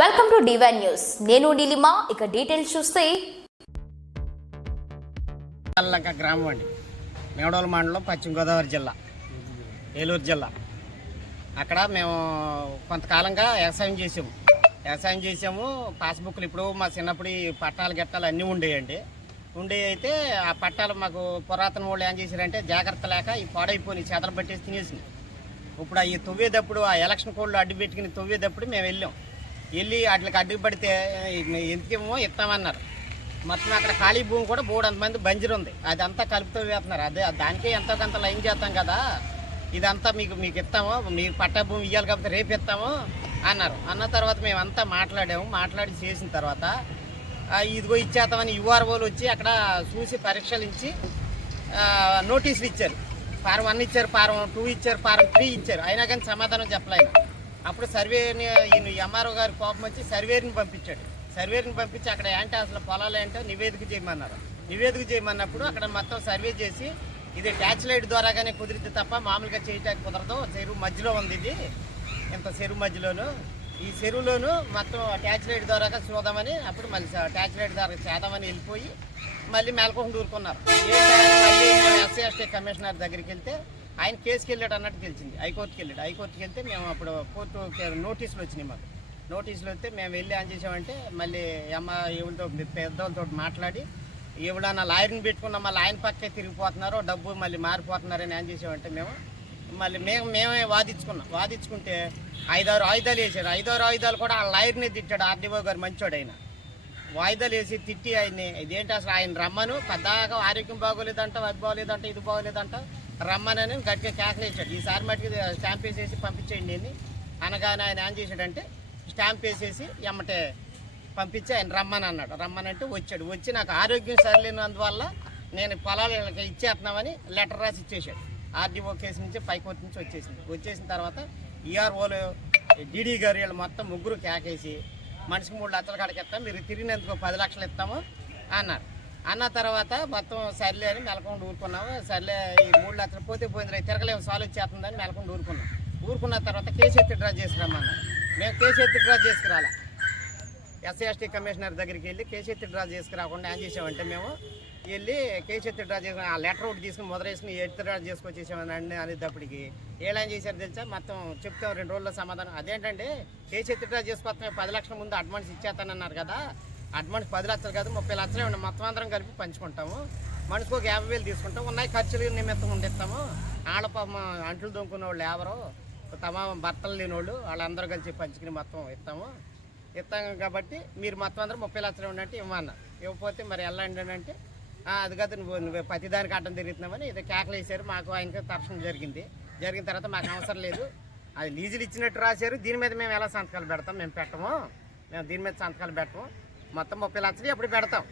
Welcome to divine news నేను నీలిమా ఇక details చూస్తే. అల్లక గ్రామం అండి. మేడోల మండలం పశ్చిమ గోదావరి జిల్లా ఏలూరు జిల్లా. అక్కడ మేము కొంతకాలంగా వ్యవసాయం చేసాము. వ్యవసాయం చేసాము. పాస్బుక్లు ఇప్పుడు మా చిన్నప్పుడు పట్టాలు గిట్టాలు అన్నీ ఉండేయండి. ఉండే అయితే ఆ పట్టాలు మాకు పురాతన వాళ్ళు ఏం చేశారంటే జాగ్రత్త లేక ఈ పాడైపోయి చేతలు పట్టేసి తినేసింది ఇప్పుడు అవి తొవ్వేటప్పుడు ఆ ఎలక్షన్ కోడ్లు అడ్డు పెట్టుకుని తొవ్వేటప్పుడు మేము వెళ్ళాం. వెళ్ళి వాటికి అడ్డు పడితే ఎందుకేమో ఇస్తామన్నారు. మొత్తం అక్కడ ఖాళీ భూమి కూడా మూడు మంది బంజరు ఉంది. అదంతా కలుపుతూ వేస్తున్నారు. అదే దానికే ఎంతో కొంత లైన్ చేస్తాం కదా. ఇదంతా మీకు మీకు ఇస్తాము. మీకు పట్టా భూమి ఇవ్వాలి కాబట్టి రేపు ఇస్తాము అన్నారు. అన్న తర్వాత మేమంతా మాట్లాడాము. మాట్లాడి చేసిన తర్వాత ఇదిగో ఇచ్చేస్తామని యుఆర్ఓలు వచ్చి అక్కడ చూసి పరీక్షలించి నోటీసులు ఇచ్చారు. ఫారం వన్ ఇచ్చారు ఫారం టూ ఇచ్చారు ఫారం త్రీ ఇచ్చారు. అయినా కానీ సమాధానం చెప్పలేదు. అప్పుడు సర్వేని ఈయన ఎంఆర్ఓ గారి కోపం వచ్చి సర్వేని పంపించాడు. సర్వేని పంపించి అక్కడ ఏంటి అసలు పొలాలు ఏంటో నివేదిక చేయమన్నారు. నివేదిక చేయమన్నప్పుడు అక్కడ మొత్తం సర్వే చేసి ఇది ట్యాచ్ లైట్ ద్వారాగానే కుదిరితే తప్ప మామూలుగా చేయటానికి కుదరదు. చెరువు మధ్యలో ఉంది ఇది. ఇంత చెరువు మధ్యలోను. ఈ చెరువులోను మొత్తం ట్యాచ్ లైట్ ద్వారా చూద్దామని అప్పుడు మళ్ళీ ట్యాచ్ లైట్ ద్వారా చేద్దామని వెళ్ళిపోయి మళ్ళీ మేల్కొండ ఊరుకున్నారు. మళ్ళీ ఎస్సీ ఎస్టీ కమిషనర్ దగ్గరికి వెళ్తే ఆయన కేసుకి వెళ్ళాడు అన్నట్టు తెలిసింది. హైకోర్టుకి వెళ్ళాడు. హైకోర్టుకి వెళ్తే మేము అప్పుడు కోర్టు నోటీసులు వచ్చినాయి మాకు. నోటీసులు వస్తే మేము వెళ్ళి ఏం చేసామంటే మళ్ళీ అమ్మ ఎవరితో పెద్దలతో మాట్లాడి ఎవడన్నా లాయర్ని పెట్టుకున్నా మళ్ళీ ఆయన పక్కే తిరిగిపోతున్నారు డబ్బు మళ్ళీ మారిపోతున్నారని ఏం చేసామంటే మేము మళ్ళీ మేము మేమే వాదించుకున్నాం. వాదించుకుంటే ఐదారు ఆయుధాలు వేసారు ఐదారు ఆయుధాలు కూడా ఆ లాయర్ని తిట్టాడు. ఆర్డీఓ గారు మంచోడు ఆయన. వాయిదాలు వేసి తిట్టి ఆయన్ని ఇదేంటి అసలు ఆయన రమ్మను? పెద్దగా ఆరోగ్యం బాగోలేదంట అది బాగోలేదంట ఇది బాగోలేదంట రమ్మనని గట్టిగా కేకలేసాడు ఈసారి మట్టుకు స్టాంప్ వేసేసి పంపించేయండి అని అనగానే ఆయన ఏం చేశాడంటే స్టాంప్ వేసేసి ఎమ్మటే పంపించి ఆయన రమ్మని అన్నాడు. రమ్మనంటే వచ్చాడు. వచ్చి నాకు ఆరోగ్యం సరిలేనందువల్ల నేను పొలాలు వీళ్ళకి ఇచ్చేస్తున్నామని లెటర్ రాసి ఇచ్చేసాడు ఆర్డీఓ కేసు నుంచి పైకోర్టు నుంచి వచ్చేసింది. వచ్చేసిన తర్వాత ఈఆర్ఓలు డీడీ గారు వీళ్ళు మొత్తం ముగ్గురు కేకేసి మనిషికి మూడు లక్షలు కడకెత్తాం ఇస్తాం మీరు తిరిగినందుకు పది లక్షలు ఇస్తాము అన్నారు. అన్న తర్వాత మొత్తం సర్లే అని మెలకుండా ఊరుకున్నాము. సర్లే ఈ మూడు లక్షలు పోతే పోయింది రేపు తిరగలేము సాల్వ్ చేస్తుందని మెలకుండా ఊరుకున్నాం. ఊరుకున్న తర్వాత కేసు ఎత్తి డ్రా చేసుకురామన్నా. మేము కేసు ఎత్తి డ్రా చేసుకురాలా. ఎస్సీ ఎస్టీ కమిషనర్ దగ్గరికి వెళ్ళి కేసు ఎత్తి డ్రా చేసుకురాకుండా ఏం చేసామంటే మేము వెళ్ళి కేసు ఎత్తి డ్రా చేసుకుని ఆ లెటర్ ఒకటి తీసుకుని మొదలేసుకుని ఎత్తి డ్రా చేసుకొచ్చేసామని అనేటప్పటికి. ఏం చేశారు తెలుసా? మొత్తం చెప్తాం రెండు రోజుల్లో సమాధానం. అదేంటంటే కేసు ఎత్తి డ్రా చేసుకొస్తాం పది లక్షల ముందు అడ్వాన్స్ ఇచ్చేస్తానన్నారు కదా. అడ్వాన్స్ పది లక్షలు కాదు ముప్పై లక్షలే ఉన్నాయి. మొత్తం అందరం కలిపి పంచుకుంటాము. మనిషికి ఒక యాభై వేలు తీసుకుంటాం ఉన్నాయి ఖర్చులు నిమిత్తం ఉండిస్తాము. ఆడ అంట్లు దొంకున్న వాళ్ళు ఎవరో తమ భర్తలు లేని వాళ్ళు వాళ్ళందరూ కలిసి పంచుకుని మొత్తం ఇస్తాము. ఇస్తాం కాబట్టి మీరు మొత్తం అందరూ ముప్పై లక్షలు ఉండంటే ఇవ్వమన్నారు ఇవ్వకపోతే మరి వెళ్ళండి అంటే అది కాదు నువ్వు నువ్వు ప్రతిదానికి అడ్డం తిరుగుతున్నామని ఇది కేకలు వేసారు మాకు ఆయనకి తర్షణ జరిగింది. జరిగిన తర్వాత మాకు అవసరం లేదు. అది లీజులు ఇచ్చినట్టు రాశారు. దీని మీద మేము ఎలా సంతకాలు పెడతాం? మేము పెట్టము. మేము దీని మీద సంతకాలు పెట్టము. మొత్తం ముప్పై లక్షలు ఎప్పుడు పెడతాం?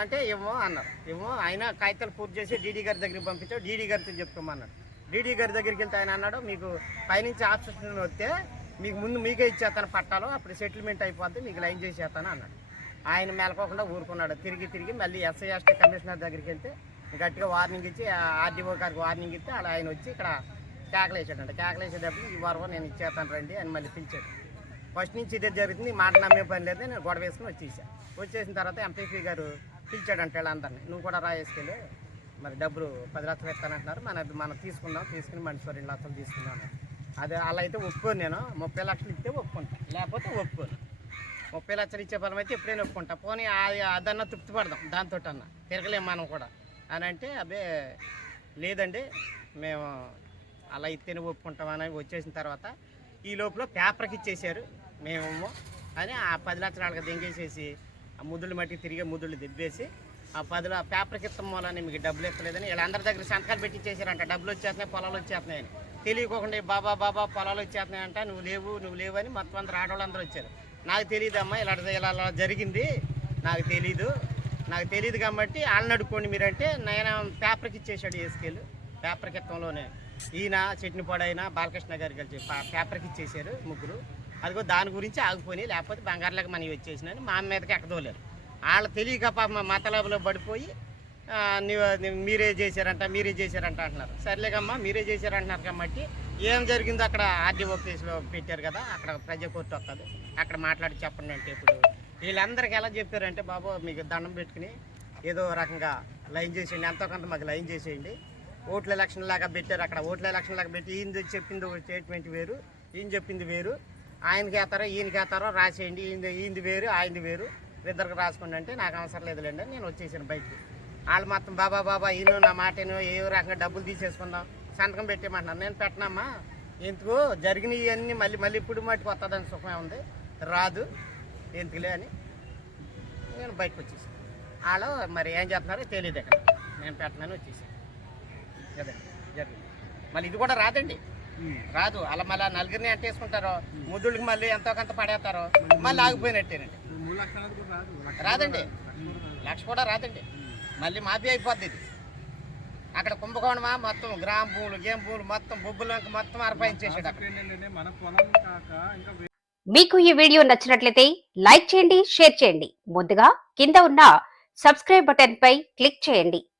అంటే ఏమో అన్నారు. ఏమో ఆయన కాగితాలు పూర్తి చేసి డీడీ గారి దగ్గరికి పంపించావు డీడీ గారితో చెప్పుకోమన్నాడు డీడీ గారి దగ్గరికి వెళ్తే ఆయన అన్నాడు మీకు పైనుంచి ఆప్షన్ వస్తే మీకు ముందు మీకే ఇచ్చేస్తాను పట్టాలు అప్పుడు సెటిల్మెంట్ అయిపోద్ది మీకు లైన్ చేసేస్తాను అన్నాడు. ఆయన మేలకోకుండా ఊరుకున్నాడు. తిరిగి తిరిగి మళ్ళీ ఎస్ఐ ఎస్టీ కమిషనర్ దగ్గరికి వెళ్తే గట్టిగా వార్నింగ్ ఇచ్చి ఆర్డీఓ గారికి వార్నింగ్ ఇస్తే అలా ఆయన వచ్చి ఇక్కడ కేకలేసాడంట కేకలేసేటప్పుడు ఈ వారం నేను ఇచ్చేస్తాను రండి అని మళ్ళీ పిలిచాడు. ఫస్ట్ నుంచి ఇదే జరుగుతుంది. మాట నమ్మే పని లేదు. నేను గొడవ వేసుకుని వచ్చేసాను వచ్చేసిన తర్వాత ఎంపీపీ గారు పిలిచాడంట వీళ్ళందరినీ. నువ్వు కూడా రాయేసుకెళ్ళి మరి డబ్బులు పది లక్షలు ఇస్తానంటున్నారు మన మనం తీసుకుందాం. తీసుకుని మనిషి రెండు లక్షలు తీసుకున్నాను అదే అలా అయితే ఒప్పుకోను నేను. ముప్పై లక్షలు ఇస్తే ఒప్పుకుంటాను లేకపోతే ఒప్పుకోను. ముప్పై లక్షలు ఇచ్చే పరం అయితే ఎప్పుడైనా ఒప్పుకుంటా. పోనీ అది అదన్నా తృప్తి పడదాం దాంతో అన్న తిరగలేం మనం కూడా. అని అంటే అదే లేదండి. మేము అలా ఇస్తేనే ఒప్పుకుంటామని వచ్చేసిన తర్వాత ఈ లోపల పేపర్కి ఇచ్చేసారు మేమేమో అని ఆ పది లక్షలు వాళ్ళకి దెంగేసేసి ఆ ముద్దులు మట్టి తిరిగే ముద్దులు దిబ్బేసి ఆ పది పేపర్కి ఇస్తాం మూలని మీకు డబ్బులు ఇస్తలేదని వీళ్ళందరి దగ్గర సంతకాలు పెట్టి ఇచ్చేసారంట. డబ్బులు వచ్చేస్తున్నాయి పొలాలు వచ్చేస్తున్నాయని తెలియకోకుండా బాబా బాబా పొలాలు వచ్చేస్తున్నాయంట నువ్వు లేవు నువ్వు లేవు అని మొత్తం అందరు ఆడవాళ్ళందరూ వచ్చారు. నాకు తెలియదమ్మా ఇలా ఇలా అలా జరిగింది. నాకు తెలీదు. నాకు తెలియదు కాబట్టి వాళ్ళని అడుక్కోండి మీరంటే నేను పేపర్కి ఇచ్చేసాడు ఏసుకెళ్ళి పేపర్ కిత్తంలోనే ఈయన చెట్నిపాడైన బాలకృష్ణ గారు కలిసి పేపర్కి ఇచ్చేసారు ముగ్గురు. అదిగో దాని గురించి ఆగిపోయి లేకపోతే బంగారులకు మనవి వచ్చేసినని మా మీదకి ఎక్కదోలేరు. వాళ్ళు తెలియక పాప మతలాభలో పడిపోయి నీ- మీరే చేశారంట మీరే చేశారంట అంటున్నారు. సర్లేకమ్మా మీరే చేశారంటున్నారు కాబట్టి ఏం జరిగిందో అక్కడ ఆర్డీఓ కేసులో పెట్టారు కదా అక్కడ ప్రజా కోర్టు వస్తుంది అక్కడ మాట్లాడి చెప్పండి అంటే ఇప్పుడు వీళ్ళందరికీ ఎలా చెప్పారంటే బాబు మీకు దండం పెట్టుకుని ఏదో రకంగా లైన్ చేసేయండి ఎంతో కొంత మాకు లైన్ చేసేయండి. ఓట్ల ఎలక్షన్ లాగా పెట్టారు అక్కడ. ఓట్ల ఎలక్షన్ లాగా పెట్టి ఈయన చెప్పింది ఒక స్టేట్మెంట్ వేరు ఈయన చెప్పింది వేరు. ఆయనకి వేస్తారో ఈయనకి వేస్తారో రాసేయండి. ఈయన ఈయనది వేరు ఆయనది వేరు. ఇద్దరికి రాసుకోండి అంటే నాకు అవసరం లేదులేండి నేను వచ్చేసాను బయటికి. వాళ్ళు మొత్తం బాబా బాబా ఈయన నా మాటను ఏ రకంగా డబ్బులు తీసేసుకుందాం సంతకం పెట్టేయమంటున్నాను నేను పెట్టనమ్మా. ఎందుకు? జరిగినవి అన్నీ మళ్ళీ మళ్ళీ ఇప్పుడు మట్టుకు వస్తుందని సుఖమే ఉంది. రాదు. ఎందుకులే అని నేను బయటకు వచ్చేసాను. వాళ్ళు మరి ఏం చేస్తున్నారో తెలియదు ఇక్కడ. నేను పెట్టనని వచ్చేసాను. మళ్ళీ ఇది కూడా రాదండి. రాదు. అలా మళ్ళీ నలుగురిని అంటేసుకుంటారో ముద్దులకి మళ్ళీ ఎంతో కొంత పడేస్తారో. మళ్ళీ ఆగిపోయినట్టేనండి. రాదండి. లక్ష కూడా రాదండి. మళ్ళీ మాఫీ అయిపోద్ది ఇది. అక్కడ కుంభకోణమా? మొత్తం గ్రామ భూములు గేమ్ భూములు మొత్తం బొబ్బులకు మొత్తం అర్పాయించేసాడు అక్కడ. మీకు ఈ వీడియో నచ్చినట్లయితే లైక్ చేయండి షేర్ చేయండి. ముందుగా కింద ఉన్న సబ్స్క్రైబ్ బటన్ పై క్లిక్ చేయండి.